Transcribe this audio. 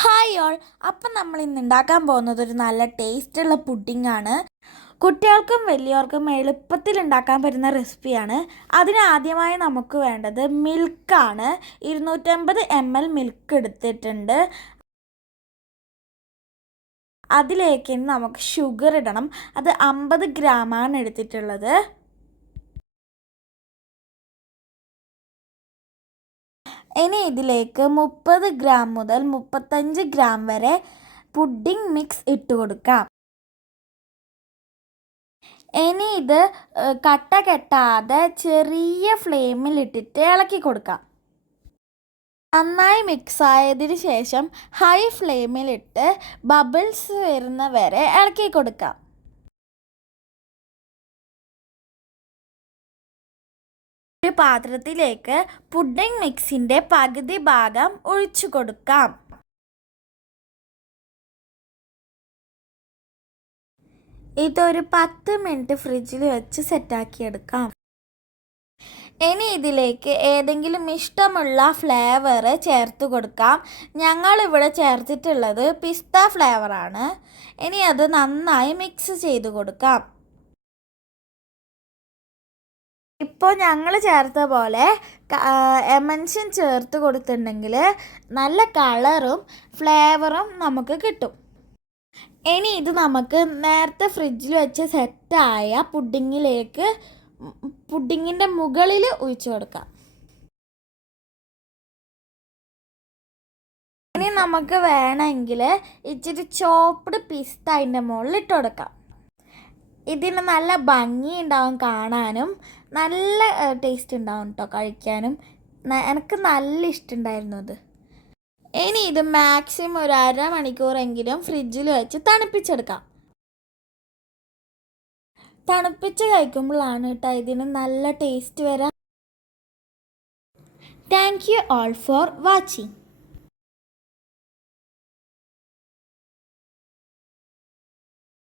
Hi all. അപ്പം നമ്മൾ ഇന്ന് ഉണ്ടാക്കാൻ പോകുന്നത് ഒരു നല്ല ടേസ്റ്റുള്ള പുഡിംഗ്. കുട്ടികൾക്കും വലിയവർക്കും എളുപ്പത്തിൽ ഉണ്ടാക്കാൻ പറ്റുന്ന റെസിപ്പിയാണ്. ആദ്യമായി നമുക്ക് വേണ്ടത് മിൽക്കാണ്. 250 ml മിൽക്ക് എടുത്തിട്ടുണ്ട്. അതിലേക്ക് നമുക്ക് ഷുഗർ ഇടണം. അത് 50 ഗ്രാമാണ് എടുത്തിട്ടുള്ളത്. ഇനി ഇതിലേക്ക് 30 ഗ്രാം മുതൽ 35 ഗ്രാം വരെ പുഡിംഗ് മിക്സ് ഇട്ട് കൊടുക്കാം. ഇനി ഇത് കട്ട കെട്ടാതെ ചെറിയ ഫ്ലെയിമിൽ ഇട്ടിട്ട് ഇളക്കി കൊടുക്കാം. നന്നായി മിക്സ് ആയതിന് ശേഷം ഹൈ ഫ്ലെയിമിലിട്ട് ബബിൾസ് വരുന്ന വരെ ഇളക്കി കൊടുക്കാം. ഒരു പാത്രത്തിലേക്ക് പുഡിംഗ് മിക്സിൻ്റെ പകുതി ഭാഗം ഒഴിച്ചു കൊടുക്കാം. ഇതൊരു 10 മിനിറ്റ് ഫ്രിഡ്ജിൽ വെച്ച് സെറ്റാക്കിയെടുക്കാം. ഇനി ഇതിലേക്ക് ഏതെങ്കിലും ഇഷ്ടമുള്ള ഫ്ലേവർ ചേർത്ത് കൊടുക്കാം. ഞങ്ങളിവിടെ ചേർത്തിട്ടുള്ളത് പിസ്ത ഫ്ലേവറാണ്. ഇനി അത് നന്നായി മിക്സ് ചെയ്ത് കൊടുക്കാം. ഇപ്പോൾ ഞങ്ങൾ ചേർത്ത പോലെ എമൻഷൻ ചേർത്ത് കൊടുത്തിട്ടുണ്ടെങ്കിൽ നല്ല കളറും ഫ്ലേവറും നമുക്ക് കിട്ടും. ഇനി ഇത് നമുക്ക് നേരത്തെ ഫ്രിഡ്ജിൽ വെച്ച് സെറ്റായ പുഡിങ്ങിൻ്റെ മുകളിൽ ഒഴിച്ചു കൊടുക്കാം. ഇനി നമുക്ക് വേണമെങ്കിൽ ഇച്ചിരി ചോപ്പ്ഡ് പിസ്ത അതിൻ്റെ മുകളിൽ ഇട്ട് കൊടുക്കാം. ഇതിന് നല്ല ഭംഗി ഉണ്ടാവും, കാണാനും നല്ല ടേസ്റ്റ് ഉണ്ടാവും കേട്ടോ, കഴിക്കാനും. എനിക്ക് നല്ല ഇഷ്ടമുണ്ടായിരുന്നു അത്. ഇനി ഇത് മാക്സിമം ഒരു അരമണിക്കൂറെങ്കിലും ഫ്രിഡ്ജിൽ വെച്ച് തണുപ്പിച്ചെടുക്കാം. തണുപ്പിച്ച് കഴിക്കുമ്പോഴാണ് കേട്ടോ ഇതിന് നല്ല ടേസ്റ്റ് വരാം. Thank you all for watching.